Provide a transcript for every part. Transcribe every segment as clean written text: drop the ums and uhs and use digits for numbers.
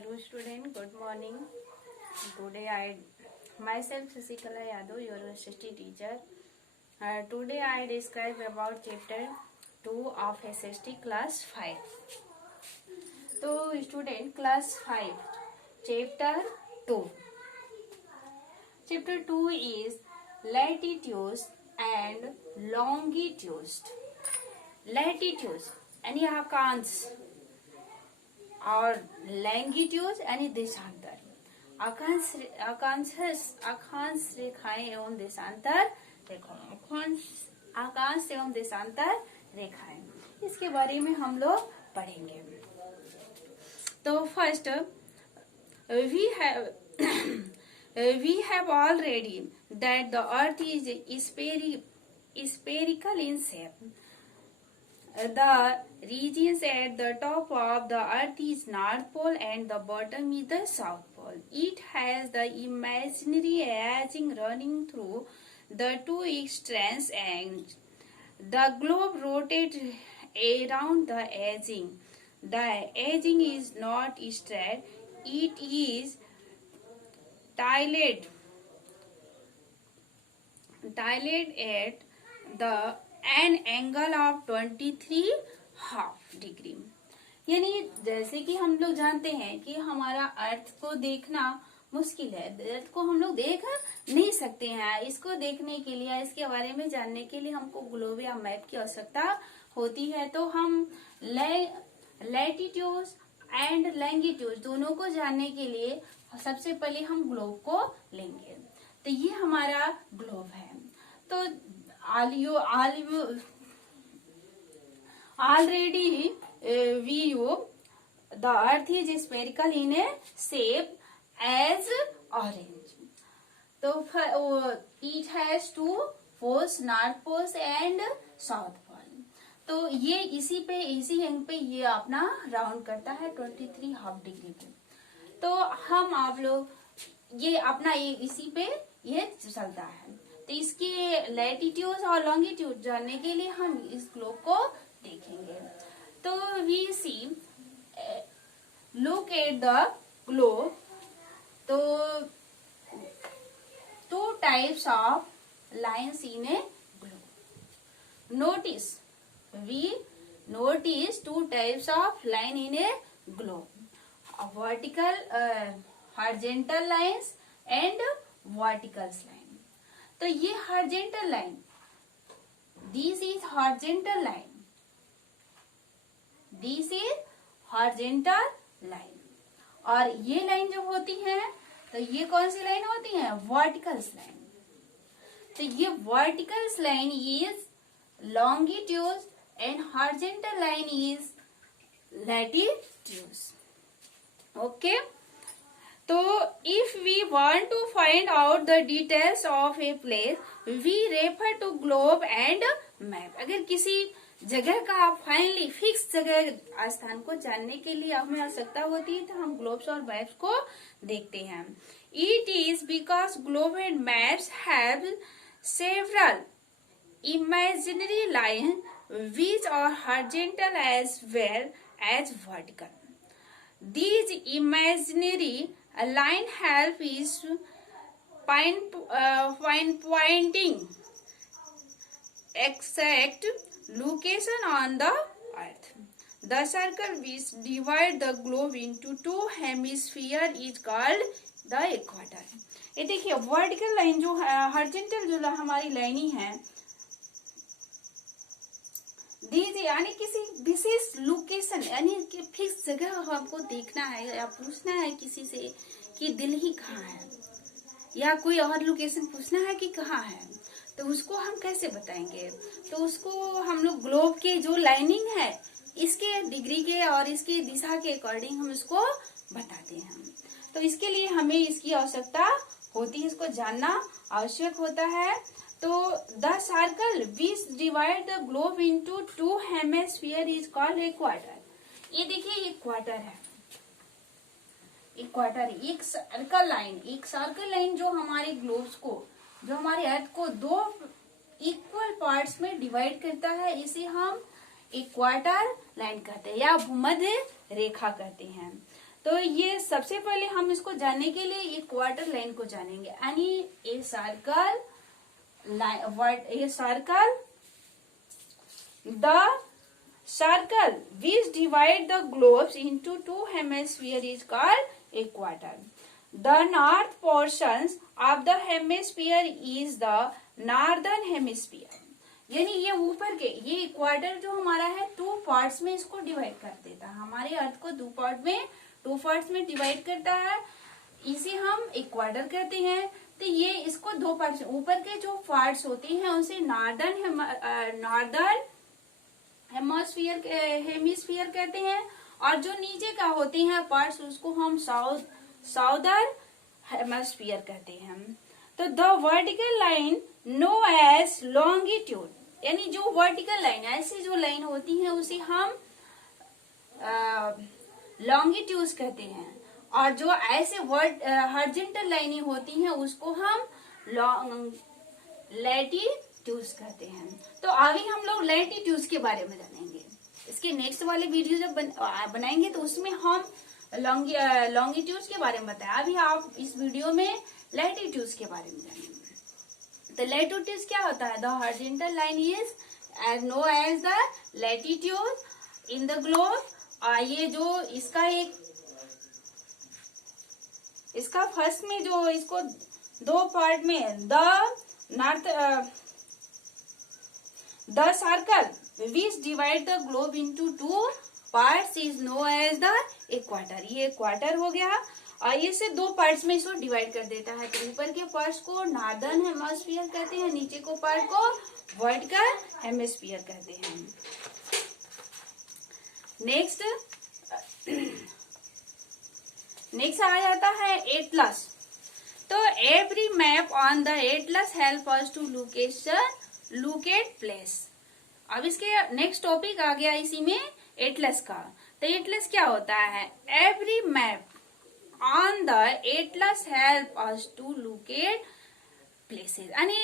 Hello student, good morning. Today I myself Sasikala Yadav, your SST teacher. Today I describe about chapter 2 of SST class 5. So student class 5 chapter 2. Chapter 2 is latitudes and longitudes. Latitudes यानी अक्षांश और longitude यानी देशांतर, अक्षांश रेखाएं एवं देशांतर रेखाएं, अक्षांश एवं देशांतर रेखाएं, इसके बारे में हम लोग पढ़ेंगे। तो first we have already that the earth is spherical in shape. The regions at the top of the earth is North Pole and the bottom is the South Pole. It has the imaginary edging running through the two extremes and the globe rotates around the edging. The edging is not straight, it is tilted at the an angle of 23.5 degree. यानी जैसे कि हम लोग जानते हैं कि हमारा अर्थ को देखना मुश्किल है, अर्थ को हम लोग देख नहीं सकते हैं। इसको देखने के लिए, इसके बारे में जानने के लिए हमको ग्लोब या मैप की आवश्यकता होती है। तो हम लैटिट्यूड एंड लैंगिट्यूड दोनों को जानने के लिए सबसे पहले हम ग्लोब को लेंगे। तो ये हमारा ग्लोब है। तो already view the earth is spherical in a shape as orange. तो it has two poles, north poles and south pole. तो ये इसी एंग पे ये अपना राउंड करता है 23.5 डिग्री पे। तो हम आप लोग ये अपना ये इसी पे ये चलता है। तो इसके लैटिट्यूड और लॉन्गिट्यूड जानने के लिए हम इस ग्लोब को देखेंगे। तो we see look at the globe. तो two types of lines in a globe. Notice two types of line in a globe, vertical horizontal lines and vertical line. तो ये horizontal line, this is horizontal line, this is horizontal line. और ये line जो होती है तो ये कौन सी लाइन होती है? Vertical line. तो ये vertical line is longitude and horizontal line is latitude. Okay. तो if we want to find out the details of a place, we refer to globe and map. अगर किसी जगह का आप फाइनली फिक्स जगह स्थान को जानने के लिए हमें आवश्यकता होती है तो हम ग्लोब्स और मैप्स को देखते हैं। It is because globe and maps have several imaginary lines which are horizontal as well as vertical. These imaginary line help is pinpointing exact location on the earth. The circle which divide the globe into two hemispheres is called the equator. ये देखिए vertical line जो है, horizontal जो हमारी लाइनी है, दीजिए यानी किसी विशेष लोकेशन यानी कि फिक्स जगह हमको देखना है या पूछना है किसी से कि दिल्ली कहाँ है, या कोई और लोकेशन पूछना है कि कहाँ है, तो उसको हम कैसे बताएंगे? तो उसको हम लोग ग्लोब के जो लाइनिंग है इसके डिग्री के और इसके दिशा के अकॉर्डिंग हम उसको बताते हैं। तो इसके लिए हमें इसकी आवश्यकता होती है, इसको जानना आवश्यक होता है। तो the circle which divide the globe into two hemisphere is called equator. ये देखिए इक्वाटर है, इक्वाटर एक सर्कल लाइन जो हमारे ग्लोब्स को, जो हमारे अर्थ को दो इक्वल पार्ट्स में डिवाइड करता है, इसे हम इक्वाटर लाइन कहते हैं या भूमध्य रेखा कहते हैं। तो ये सबसे पहले हम इसको जानने के लिए इक्वाटर लाइन को जानेंगे। यानी a circle the circle which divide the globes into two hemispheres is called equator. The north portions of the hemisphere is the northern hemisphere. यानी ये ऊपर के ये इक्वाटर जो हमारा है 2 पार्ट्स में इसको डिवाइड कर देता है। हमारे अर्थ को 2 पार्ट्स में डिवाइड करता है, इसे हम इक्वाटर कहते हैं। तो ये इसको 2 पार्ट्स, ऊपर के जो पार्ट्स होते हैं उसे नॉर्दर्न हेमिस्फीयर कहते हैं, और जो नीचे का होते हैं पार्ट्स उसको हम साउदर्न हेमिस्फीयर कहते हैं। तो the vertical line known as longitude, यानी जो वर्टिकल लाइन ऐसी जो लाइन होती है उसे हम लॉन्गिट्यूड कहते हैं, और जो ऐसे हॉरिजॉन्टल लाइनें होती हैं उसको हम लैटिट्यूड कहते हैं। तो अभी हम लोग लैटिट्यूड के बारे में जानेंगे। इसके नेक्स्ट वाले वीडियो जब बनाएंगे तो उसमें हम लॉन्गिट्यूड के बारे में बताएं। अभी आप इस वीडियो में लैटिट्यूड के बारे में जानेंगे। तो लैटिट्यूड क्या होता है? The horizontal line is as known as the latitude in the globe. ये जो इसका फर्स्ट में जो इसको 2 पार्ट में the circle which divide the globe into 2 parts is known as the equator. ये इक्वाटर हो गया, और इसे 2 पार्ट्स में इसको डिवाइड कर देता है। तो ऊपर के पार्ट्स को नॉर्दर्न हेमिस्फीयर कहते हैं, नीचे को पार्ट को वर्टिकल हेमिस्फीयर कहते हैं। नेक्स्ट आ जाता है एटलस। तो every map on the atlas help us to locate place. अब इसके नेक्स्ट टॉपिक आ गया इसी में एटलस का। तो एटलस क्या होता है? Every map on the atlas help us to locate places. यानी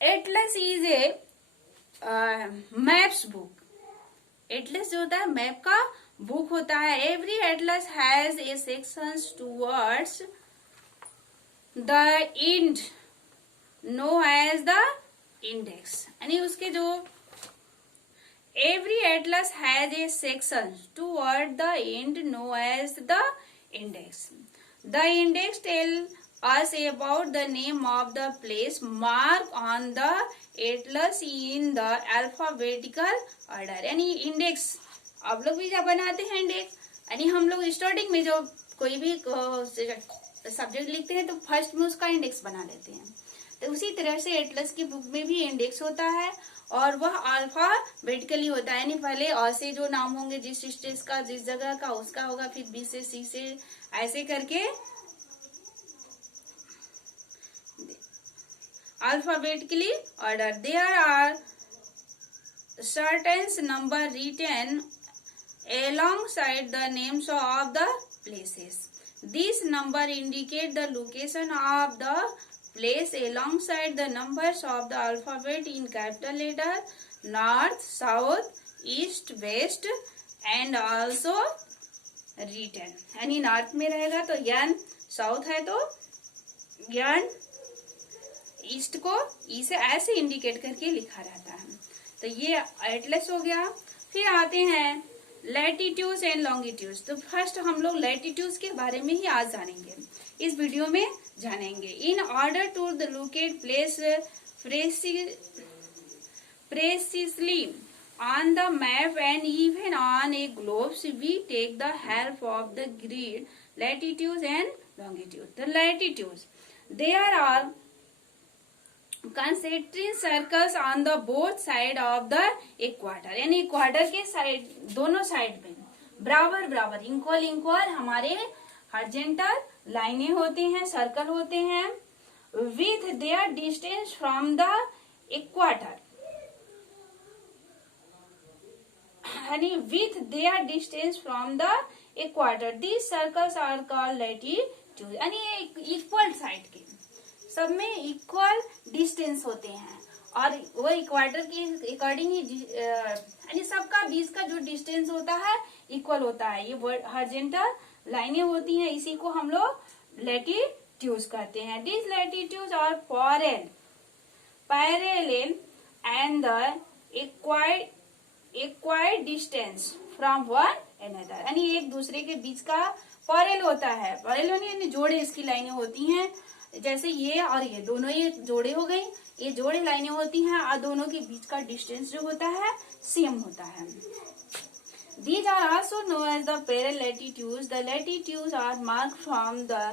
atlas is a maps book. Atlas जो होता है मैप का बुक होता है। Every atlas has a sections towards the end known as the index. यानी उसके जो every atlas has a section toward the end known as the index. The index tell us about the name of the place mark on the atlas in the alphabetical order। यानी index आप लोग भी जब बनाते हैं index, यानी हम लोग स्टार्टिंग में जो कोई भी सब्जेक्ट लिखते हैं तो फर्स्ट में उसका इंडेक्स बना लेते हैं। तो उसी तरह से एटलस की बुक में भी इंडेक्स होता है, और वह अल्फाबेटिकली होता है। यानी पहले अ से जो नाम होंगे जिस स्टेज का जिस जगह का उसका होगा, फिर बी से सी से ऐसे करके alphabetically ordered. There are certain number written alongside the names of the places. These number indicate the location of the place alongside the numbers of the alphabet in capital letter, north, south, east, west and also written. यानी north में रहेगा तो यन, south है तो यन, east को ई से ऐसे indicate करके लिखा रहता है। तो ये एटलस हो गया। फिर आते हैं लैटिट्यूड्स एंड लॉन्गिट्यूड्स। तो फर्स्ट हम लोग लैटिट्यूड्स के बारे में ही आज जानेंगे, इस वीडियो में जानेंगे। In order to the locate place precisely on the map and even on a globes we take the help of the grid latitudes and longitude. The latitudes there are concentric circles on the both side of the equator. यानी equator के side दोनों side में बराबर बराबर equal हमारे horizontal लाइनें होती हैं, सर्कल होते हैं with their distance from the equator. यानी with their distance from the equator this circles are called latitude. यानी इक्वल साइड के सब में इक्वल डिस्टेंस होते हैं, और वो इक्वाटर के अकॉर्डिंग ही यानी सबका बीच का जो डिस्टेंस होता है इक्वल होता है। ये हॉरिजॉन्टल लाइनें होती हैं, इसी को हम लोग लैटिट्यूड्स कहते हैं। This latitudes are parallel and the equidistant from one another, यानी एक दूसरे के बीच का पैरेलल होता है। पैरेलल यानी जोड़े इसकी लाइनें होती हैं, जैसे ये और ये दोनों ये जोड़े हो गई, ये जोड़े लाइनें होती हैं और दोनों के बीच का डिस्टेंस जो होता है सेम होता है। These are also known as the parallel latitudes. The latitudes are marked from the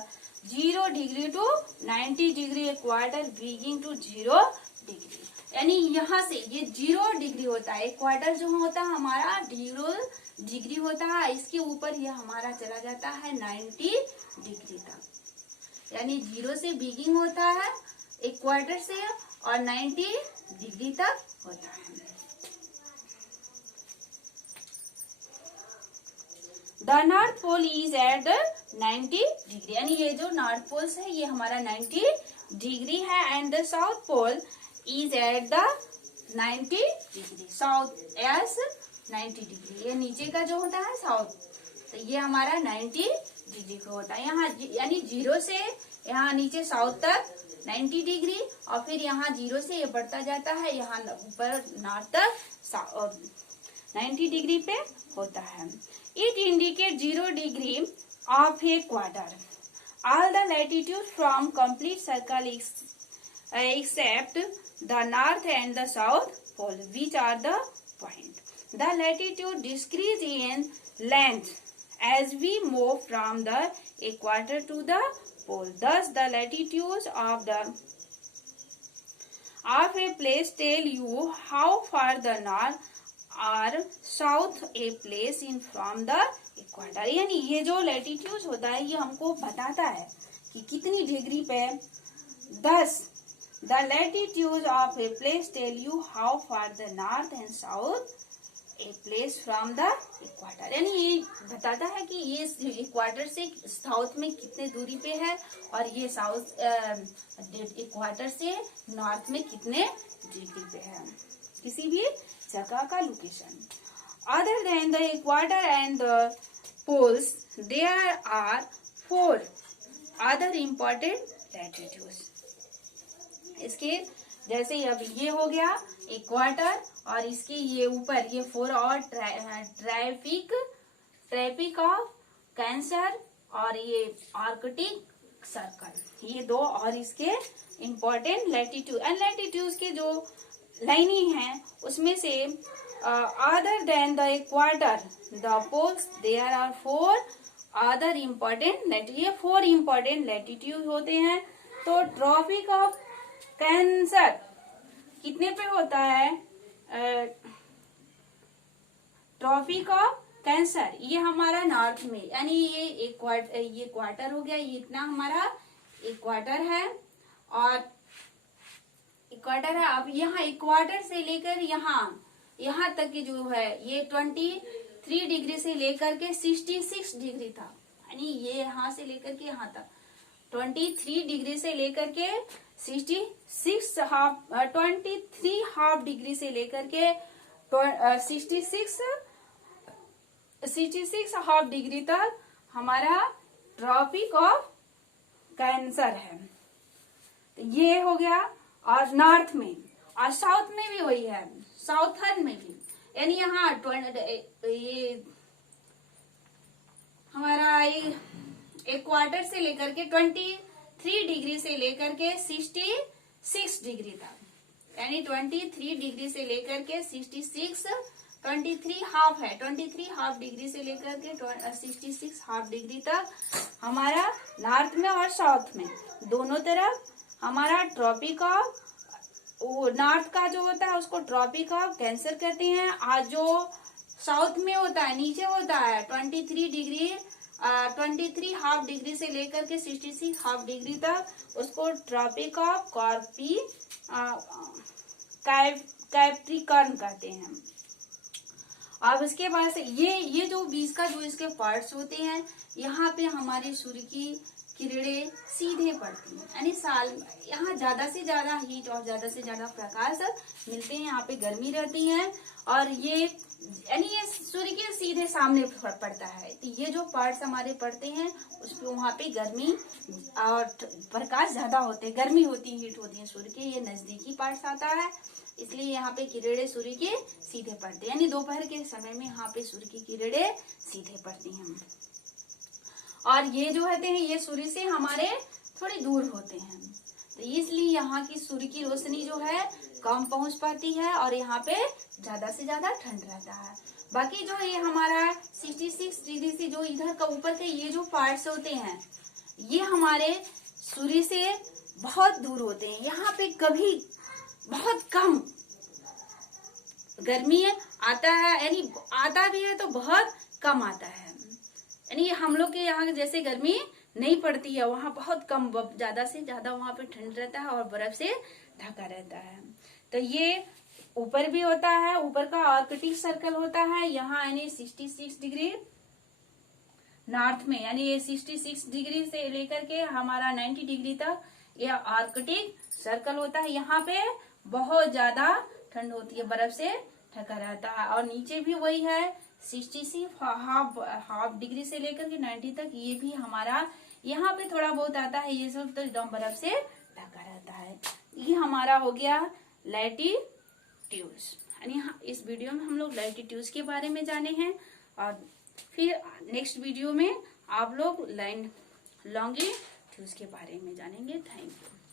0 degree to 90 degree equator, beginning to 0 degree. यानी यहाँ से ये 0 डिग्री होता है, इक्वाटर जो होता है हमारा 0 डिग्री होता है, इसके ऊपर ये हमारा चला जाता है 90 डिग्री तक। यानी 0 से बिगिन होता है इक्वाटर से और 90 डिग्री तक होता है। The north pole is at 90 degree, यानी ये जो नॉर्थ पोल है ये हमारा 90 डिग्री है, and the south pole is at the 90 degree, south as 90 degree, ये नीचे का जो होता है साउथ, तो ये हमारा 90 डिग्री का होता है। यहाँ यानी 0 से यहाँ नीचे साउथ तक 90 डिग्री, और फिर यहाँ 0 से ये बढ़ता जाता है यहाँ ऊपर नॉर्थ तक 90 डिग्री पे होता है। It indicates 0 degree of a quarter. All the latitudes from complete circle except the north and the south pole, which are the point. The latitude decrease in length as we move from the equator to the pole. Thus, the latitudes of a place tell you how far the north और south a place in from the equator, यानी ये जो latitude होता है ये हमको बताता है कि कितनी डिग्री पे। 10 the latitude of a place tell you how far the north and south a place from the equator, यानी ये बताता है कि ये इक्वाटर से साउथ में कितने दूरी पे है और ये साउथ इक्वाटर से नॉर्थ में कितने डिग्री पे है, किसी भी जगह का location. Other than the equator and the poles there are 4 other important latitudes. इसके जैसे अब ये हो गया इक्वाटर और इसके ये ऊपर ये 4 और ट्रॉपिक ऑफ कैंसर और ये आर्कटिक सर्कल, ये 2 और इसके इम्पोर्टेंट लैटिट्यूड। एंड लैटिट्यूड के जो लाइनिंग है उसमें से other than the equator the poles there are 4 other important latitude, ये 4 इम्पोर्टेंट लैटिट्यूड होते हैं। तो ट्रॉपिक ऑफ कैंसर कितने पे होता है? ट्रॉपिक ऑफ कैंसर ये हमारा नॉर्थ में, यानी ये क्वार्टर हो गया, ये इतना हमारा इक्वाटर है और इक्वाटर है। अब यहाँ इक्वाटर से लेकर यहाँ तक की जो है ये 23 डिग्री से लेकर के 66 डिग्री था, यानी ये यहाँ से लेकर के यहाँ तक 23 डिग्री से लेकर के 23 हाफ डिग्री से लेकर के 66 हाफ डिग्री तक हमारा ट्रॉपिक ऑफ कैंसर है। तो ये हो गया। और नॉर्थ में और साउथ में भी वही है, साउथर्न में भी, यानी यहाँ ये हमारा इक्वाटर से लेकर के 23 डिग्री से लेकर के 66 डिग्री तक, यानी 23 डिग्री से लेकर के 66, 23 हाफ है, 23 हाफ डिग्री से लेकर के 66 हाफ डिग्री तक हमारा नॉर्थ में और साउथ में दोनों तरफ हमारा ट्रॉपिक ऑफ, नॉर्थ का जो होता है उसको ट्रॉपिक ऑफ कैंसर कहते हैं, और जो साउथ में होता है नीचे होता है 23 हाफ डिग्री से लेकर के 66 हाफ डिग्री तक उसको ट्रॉपिक ऑफ कैप्रिकॉर्न कहते हैं। अब इसके बाद से ये जो बीच का जो इसके पार्ट्स होते हैं, यहाँ पे हमारे सूर्य की किरणें सीधे पड़ती हैं, यानी साल यहाँ ज्यादा से ज्यादा हीट और ज्यादा से ज्यादा प्रकाश मिलते हैं, यहाँ पे गर्मी रहती है, और ये यानी ये सूर्य के सीधे सामने पड़ता है, तो ये जो पार्ट्स हमारे पड़ते हैं उस पे वहाँ पे गर्मी और प्रकाश ज्यादा होते हैं, गर्मी होती है, हीट होती है सूर्य के, ये नजदीकी पार्ट्स आता है, इसलिए यहाँ पे किरणें सूर्य के सीधे पड़ते हैं, यानी दोपहर के समय में यहाँ पे सूर्य की किरणें सीधे पड़ती हैं। और ये जो होते हैं ये सूर्य से हमारे थोड़े दूर होते हैं, तो इसलिए यहाँ की सूर्य की रोशनी जो है कम पहुंच पाती है और यहाँ पे ज्यादा से ज्यादा ठंड रहता है। बाकी जो ये हमारा 66 डिग्री से जो इधर का ऊपर के ये जो पार्ट्स होते हैं ये हमारे सूर्य से बहुत दूर होते हैं, यहाँ पे कभी बहुत कम गर्मी आता है, यानी आता भी है तो बहुत कम आता है, यानी हम लोग के यहाँ जैसे गर्मी नहीं पड़ती है, वहाँ बहुत कम, ज्यादा से ज्यादा वहाँ पे ठंड रहता है और बर्फ से ढका रहता है। तो ये ऊपर भी होता है, ऊपर का आर्कटिक सर्कल होता है, यहाँ यानी 66 डिग्री नॉर्थ में, यानी ये 66 डिग्री से लेकर के हमारा 90 डिग्री तक ये आर्कटिक सर्कल होता है, यहाँ पे बहुत ज्यादा ठंड होती है, बर्फ से ढका रहता है, और नीचे भी वही है 66 हाफ डिग्री से लेकर के 90 तक, ये भी हमारा यहाँ पे थोड़ा बहुत आता है, ये सब तो एकदम बर्फ से ढका रहता है। ये हमारा हो गया लैटिट्यूड्स, यानी इस वीडियो में हम लोग लैटिट्यूड्स के बारे में जाने हैं, और फिर नेक्स्ट वीडियो में आप लोग लॉन्गिट्यूड्स के बारे में जानेंगे। Thank you.